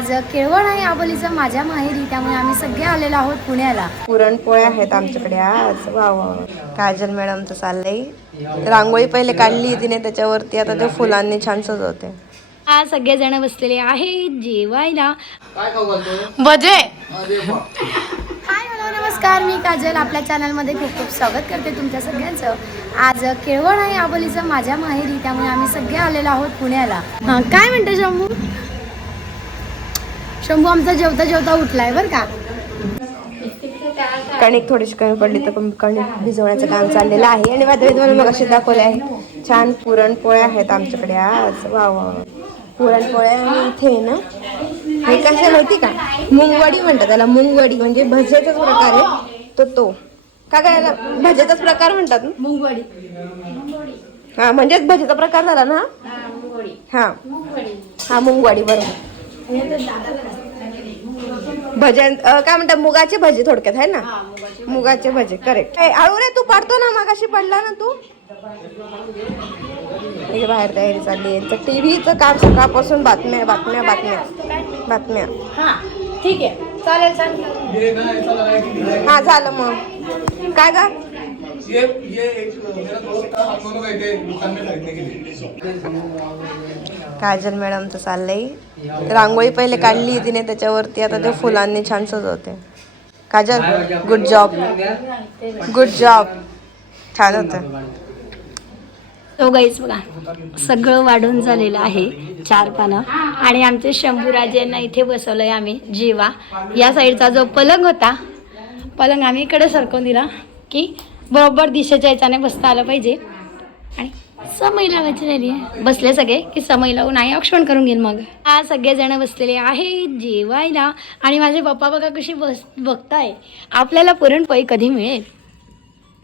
आज केळवण आहे आबोलीचं माझ्या माहेरी त्यामुळे आम्ही सगळे आलेलो आहोत पुण्याला. पुरणपोळ्या आहेत आमच्याकडे आज. वा वा. काजल मॅडमचं चाललंय रांगोळी पहिले काढली तिने त्याच्यावरती आता ते फुलांनी छान सजवते. आज सगळेजण बसलेले आहेत जेवायला. काय खाऊ घालतो? बजे अरे बा हाय हॅलो नमस्कार. मी काजल. आपल्या चॅनलमध्ये खूप खूप स्वागत करते तुमच्या सगळ्यांचं. आज केळवण आहे आबोलीचं माझ्या माहेरी त्यामुळे आम्ही सगळे आलेलो आहोत पुण्याला. हां काय म्हणते शंभू? शंभू आमचा जेवता जेवता उठलाय बरं का. कणिक थोडीशी कमी पडली तर कमी- कणिक भिजवण्याचं काम चाललेलं आहे. आणि वादळी तुम्हाला मग असे दाखवले आहे. छान पुरणपोळ्या आहेत आमच्याकडे आज. वा वा. पुरणपोळ्या आणि इथे आहे ना हे कसं माहिती का? मुंगवडी म्हणतात त्याला मुंगवडी. म्हणजे भज्याचाच प्रकार आहे तो तो. का काय भज्याचाच प्रकार म्हणतात? ना मुंगवडी. हा म्हणजेच भजीचा प्रकार झाला ना? हा हा. मुंगवाडी बरोबर. भजन अं, काय म्हणतात मुगाचे भजे थोडक्यात आहे ना? मुगाचे भजे. करेक्ट हळू रे तू पाडतो ना मगाशी पडला ना तू? इथे बाहेर तयारी चालली आहे. तर टीव्हीचं काम सकाळपासून बातम्या बातम्या बातम्या. बातम्या. हां ठीक आहे. चालेल चालेल हा झालं मग. काय ग? ये ये एक मेरा दोस्त था हम दोनों गए थे दुकान में खरीदने के लिए काजल मॅडमचं चाललंय. रांगोळी पहिले काढली तिने त्याच्यावरती आता ते फुलांनी छान सजवते. Kajal good job good job छान होतं. तो गाईच बघा सगळं वाढून झालेलं आहे चार पानं. आणि आमचे शंभूराजेंना इथे बसवलंय आम्ही जीवा. या साईडचा जो पलंग होता पलंग आम्ही इकडे सरकवून दिला की बरोबर दिशेच्या याच्याने बसता आलं पाहिजे. आणि समय लावायची आहे बसले सगळे की समय लावून आई औक्षण करून घेईन मग. आज सगळेजण बसलेले आहेत जेवायला. आणि माझे पप्पा बघा कशी बस बघताय. आपल्याला पुरणपोळी कधी मिळेल?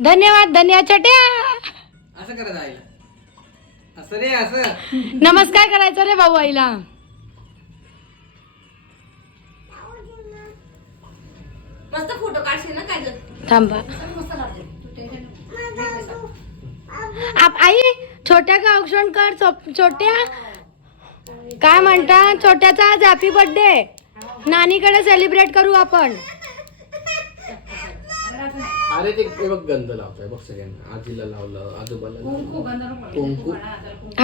धन्यवाद धन्यवाद छोट्या. असं करत आहे असं रे असं. नमस्कार करायचा रे भाऊ आईला. थांबा. आप आई छोट्या का औक्षण कर छोट्या. काय म्हणता? छोट्याचा आज हॅपी बर्थडे नानीकडे सेलिब्रेट करू आपण. अरे ते हे बघ गंध लावतोय बघ सगळ्यांना. आजीला लावलं आजोबाला लावलं. कुंकू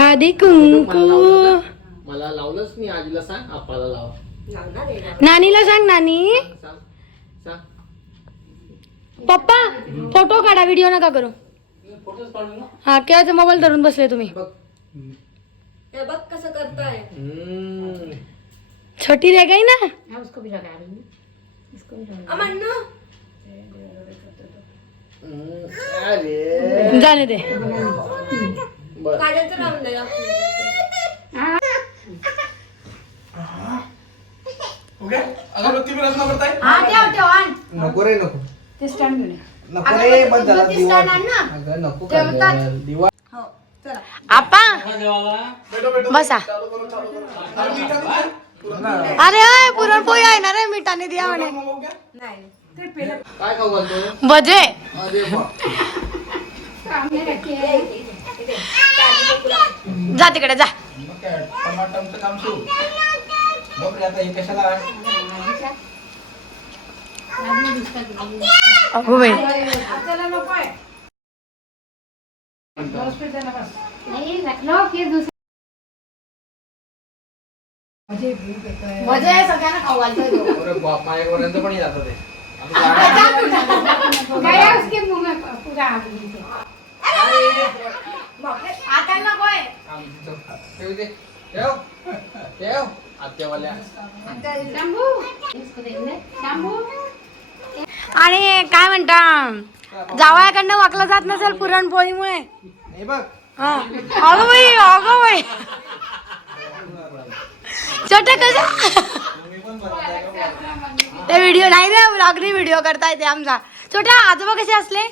आधी मला कुंकू लावलं का? मला लावलंच नाही आजीला सांग आपाला लाव. नानीला सांग नानी. सांग सांग. पप्पा फोटो काढा व्हिडिओ नका करू. फोटोच काढू ना. हा केव्हाचा मोबाईल धरून बसले तुम्ही? बघ. हम्म. छोटी रह गई ना. हम्म. अरे. जाने दे. बर. अगरबत्ती भी रचना करताय नको रे नको. नको रे बंद झाला दिवा अगं नको काजल, दिवा आपा! बसा. अरे अय पुरणपोळी आहे ना रे मिठाने द्या म्हणे. काय खाऊ घालतो? बजे अरे बा जा तिकडे जा. मग काय टमाटमचं काम सुरू. बघ रे आता हे कशाला आहे? अगो बाई अरे बाप माझ्यापर्यंत पण जातं ते आता गाड्या- आमचं- ठेव ते. ठेव. ठेव. आत्यावाल्या आणि काय म्हणता? जावयाकडनं वाकलं जात नसेल पुरणपोळीमुळे. बघ. अगं बाई अगं बाई. छोटे कसं ते व्हिडिओ नाही रे ब्लॉगनी व्हिडिओ करता येते आमचा. छोट्या आजोबा कसे असले?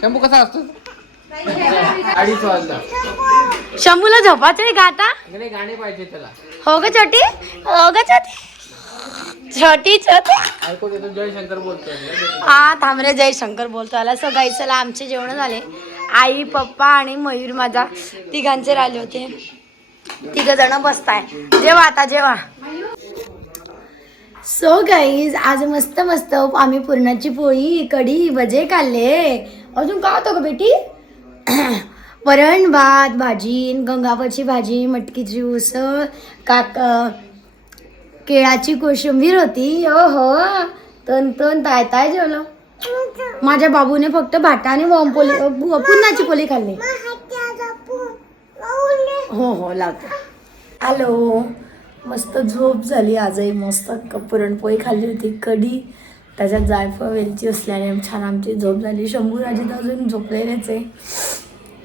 शंभू कसा असतो अडीच वाजला शंभूला झोपाचे गाता गाणे पाहिजे त्याला. हो ग छोटी? हो ग छोटी? छोटी छोटी? ऐकून येतो जयशंकर बोलतोय. हा थांब रे जय शंकर बोलतो आला सो गाई चला आमचे जेवण झाले. आई पप्पा आणि मयूर माझा तिघांचे राहिले होते. तिघ जण बसताय. जेवा आता जेवा. सो गाईज आज मस्त मस्त आम्ही पुरणाची पोळी कढी भजे खाल्ले. अजून का होतं ग बेटी? वरण भात भाजी गंगावरची भाजी मटकीची उसळ काक केळाची कोशिंबीर होती. ओ हो तन तन ताय ताय जेवलं. माझ्या बाबूने फक्त भाटा आणि वम पोली खाल्ली. हो हो लावते. हॅलो मस्त झोप झाली. आजही मस्त पुरणपोळी खाल्ली होती. कढी त्याच्यात जायफळ वेलची असल्याने छान आमची झोप झाली. शंभूराजीत अजून झोपलेलेच आहे.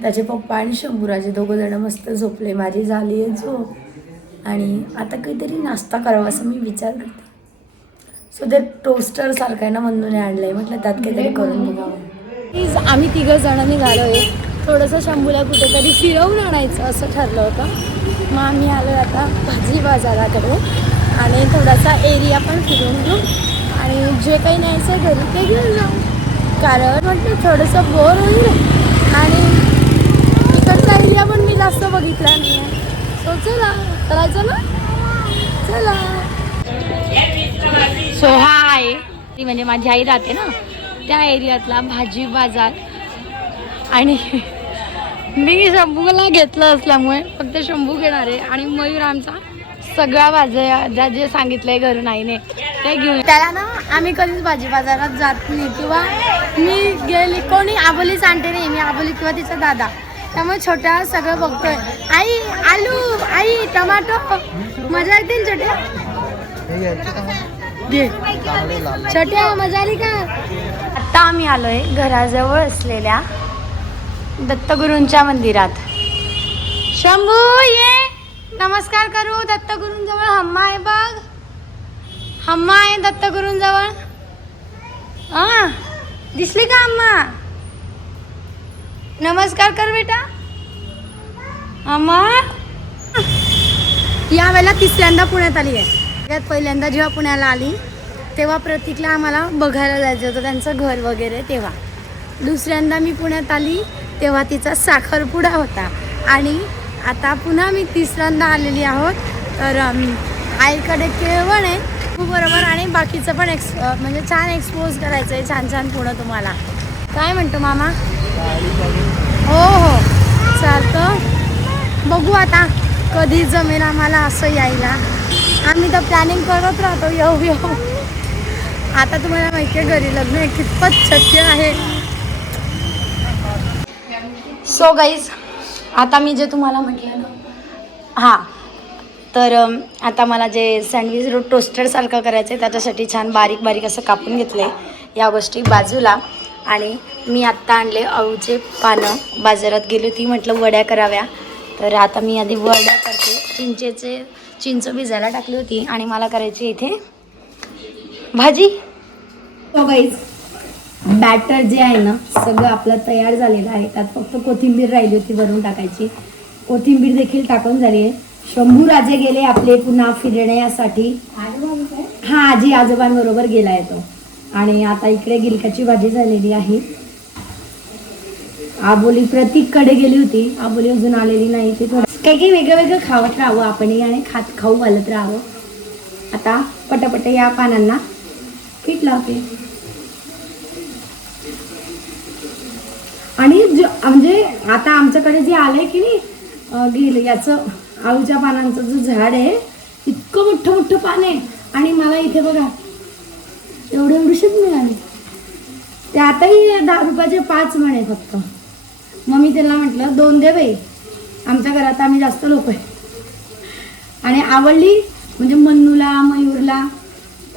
त्याचे पप्पा आणि शंभूराजे दोघं जण मस्त झोपले. माझी झाली आहे झोप. आणि आता काहीतरी नाश्ता करावा असं मी विचार करते. सो ते टोस्टर सारखं आहे ना म्हणून आहे म्हटलं त्यात काहीतरी करून बघावं. प्लीज आम्ही तिघं जण निघालो आहे थोडंसं शंभूला कुठेतरी फिरवून आणायचं असं ठरलं होतं. मग आम्ही आलो आता भाजी बाजाराकडे. आणि थोडासा एरिया पण फिरून घेऊ. आणि जे काही न्यायचं घरी ते घेऊन जाऊ. कारण म्हटलं थोडंसं बोर होईल. आणि एरिया पण मी जास्त बघितला नाही सो चला करायचं ना? चला. सो हा आहे ती म्हणजे माझी आई राहते ना. त्या एरियातला भाजी बाजार. आणि मी शंभूला घेतलं असल्यामुळे फक्त शंभू घेणार आहे. आणि मयूर आमचा सगळ्या भाज्या ज्या जे सांगितलंय घरून आईने ते घेऊन त्याला ना आम्ही कधीच भाजी बाजारात जात नाही. किंवा मी गेली कोणी आबोलीच आणते नाही. मी आबोली किंवा तिचा दादा. त्यामुळे छोट्या सगळं बघतोय. आई आलू आई टमाटो. मजा येते ना छोट्या घे. छोट्या मजा आली का? आता आम्ही आलोय घराजवळ असलेल्या दत्तगुरूंच्या मंदिरात. शंभू ये. नमस्कार करू दत्तगुरूंजवळ हम्मा आहे बघ. हम्मा आहे दत्तगुरूंजवळ. हा दिसली का अम्मा नमस्कार कर बेटा. अम्मा या वेळेला तिसऱ्यांदा पुण्यात आली आहे. त्यात पहिल्यांदा जेव्हा पुण्याला आली तेव्हा प्रतीकला आम्हाला बघायला जायचं होतं त्यांचं घर वगैरे तेव्हा. दुसऱ्यांदा मी पुण्यात आली तेव्हा तिचा साखरपुडा होता. आणि आता पुन्हा मी तिसऱ्यांदा आलेली आहोत. तर आईकडे केळवण आहे खूप बरोबर आणि बाकीचं पण एक्स म्हणजे छान एक्सपोज करायचं आहे छान छान पुणं तुम्हाला. काय म्हणतो मामा? हो हो. चालतं. बघू आता. कधी जमेल आम्हाला असं यायला. आम्ही तर प्लॅनिंग करत राहतो. येऊ येऊ. आता तुम्हाला माहिती आहे घरी लग्न हे कितपत शक्य आहे. सो गाईज आता मी जे तुम्हाला म्हटलं ना हां. तर आता मला जे सँडविच रोड टोस्टरसारखं करायचं आहे त्याच्यासाठी छान बारीक बारीक असं कापून घेतलं आहे या गोष्टी बाजूला. आणि मी आत्ता आणले अळूचे पानं. बाजारात गेली होती म्हटलं वड्या कराव्या. तर आता मी आधी वड्या करते. चिंचेचे चिंच भिजायला टाकली होती आणि मला करायची इथे भाजी. तो गाईज बॅटर जे आहे ना सगळं आपलं तयार झालेलं आहे. त्यात फक्त कोथिंबीर राहिली होती वरून टाकायची. कोथिंबीर देखील टाकून झाली आहे. शंभू राजे गेले आपले पुन्हा फिरण्यासाठी. हा आजी आजोबांबरोबर गेला आहे तो. आणि आता इकडे गिलकाची भाजी झालेली आहे. आबोली प्रतीककडे गेली होती. आबोली अजून आलेली नाही. ती थोडं काही काही वेगळं वेगळं खावत राहावं. आपणही आणि खात खाऊ घालत राहावं. आता पटापट या पानांना पीठ लावते. आणि ज- म्हणजे आता आमच्याकडे जे आलंय की नाही गेलं याचं आळूच्या पानांचं जो झाड आहे इतकं मोठं मोठं पान आहे. आणि मला इथे बघा एवढे एवढीशीच मिळाली ते आताही दहा रुपयाचे पाच म्हणे फक्त. मग मी त्यांना म्हटलं दोन दे बाई. आमच्या घरात आम्ही जास्त लोक आहे. आणि आवडली म्हणजे मन्नूला मयूरला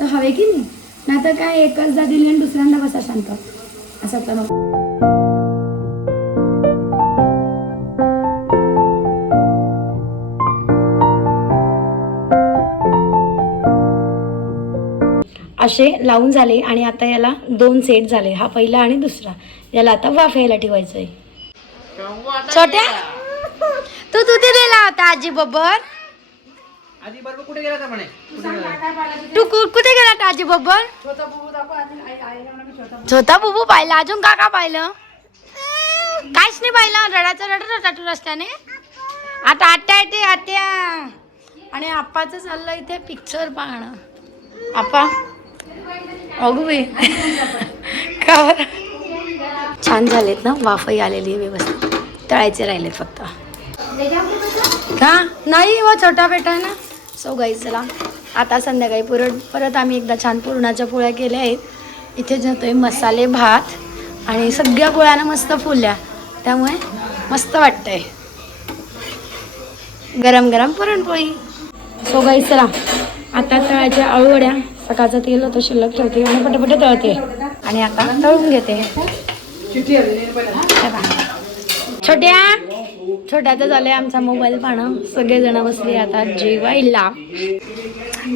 तर हवे की नाही? नाहीतर काय एकचदा दिली आणि दुसऱ्यांदा बसा शांत. असं तर असे लावून झाले आणि आता याला दोन सेट झाले हा पहिला आणि दुसरा. याला आता वाफ यायला ठेवायचं आहे छोट्या? तू तू दिलेला होता आजी बरोबर आधी बरोबर कुठे गेला का म्हणे? कुठे गेला? तू कु- कुठे गेला होता आजी बरोबर छोटा बुबू. पाहिला अजून का का पाहिलं? काहीच नाही पाहिलं रडाचं रडत होता तू रस्त्याने. आता आत्या येते आत्या. आणि आप्पाचं चाललं इथे पिक्चर पाहणं. आप्पा अगू बाई. का बरं? छान झालेत ना वाफही आलेली आहे व्यवस्थित. तळायचे राहिलेत फक्त. का नाही व छोटा बेटा आहे ना? सो गाई चला. आता संध्याकाळी पुरण परत आम्ही एकदा छान पुरणाच्या पोळ्या केल्या आहेत. इथे जातोय मसाले भात आणि सगळ्या पोळ्यानं मस्त फुलल्या त्यामुळे मस्त वाटतंय. गरम गरम पुरणपोळी. सो गाई चला. आता तळाच्या आळूवड्या सकाळचं तेल होतं शिल्लक ठेवते आणि पटापट तळते. आणि आता तळून घेते. छोट्या छोट्याचं झालंय आमचा मोबाईल पाहणं सगळेजण बसले आता जेवायला.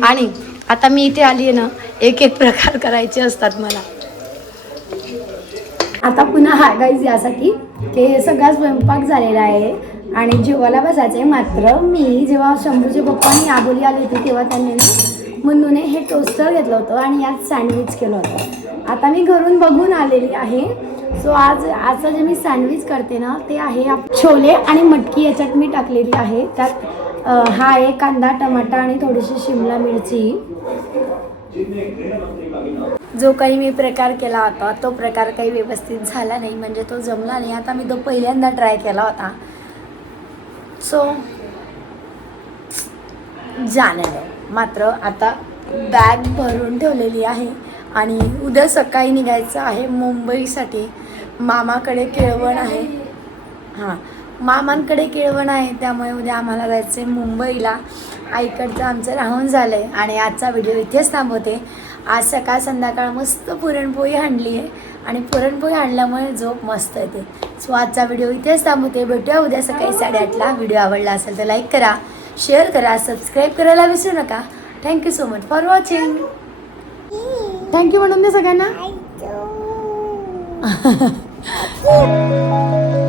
आणि आता मी इथे आली आहे ना एक एक प्रकार करायचे असतात मला. आता पुन्हा हा गाईज यासाठी की सगळा स्वयंपाक झालेला आहे आणि जेवायला बसायचं आहे मात्र मी जेव्हा शंभूचे पप्पांनी आबोली आली होती तेव्हा त्यांनी ना मुन्नूने हे टोस्टर घेतलं होतं आणि यात सँडविच केलं होतं. आता मी घरून बघून आलेली आहे. सो आज आजचं जे मी सँडविच करते ना ते आहे छोले आणि मटकी याच्यात मी टाकलेली आहे. त्यात हा आहे कांदा टमाटा आणि थोडीशी शिमला मिरची. जो काही मी प्रकार केला होता तो प्रकार काही व्यवस्थित झाला नाही म्हणजे तो जमला नाही. आता मी तो पहिल्यांदा ट्राय केला होता. सो जाणार मात्र आता बॅग भरून ठेवलेली आहे आणि उद्या सकाळी निघायचं आहे मुंबईसाठी. मामाकडे केळवण आहे. हां मामांकडे केळवण आहे त्यामुळे उद्या आम्हाला जायचं आहे मुंबईला. आईकडचं आमचं राहून झालं आहे आणि आजचा व्हिडिओ इथेच थांबवते. आज सकाळ संध्याकाळ मस्त पुरणपोळी आणली आहे आणि पुरणपोळी आणल्यामुळे झोप मस्त येते. सो आजचा व्हिडिओ इथेच थांबवते. भेटूया उद्या सकाळी साडेआठला. व्हिडिओ आवडला असेल तर लाईक करा शेअर करा सबस्क्राईब करायला विसरू नका. Thank you so much for watching thank you म्हणून दे सगळ्यांना. 好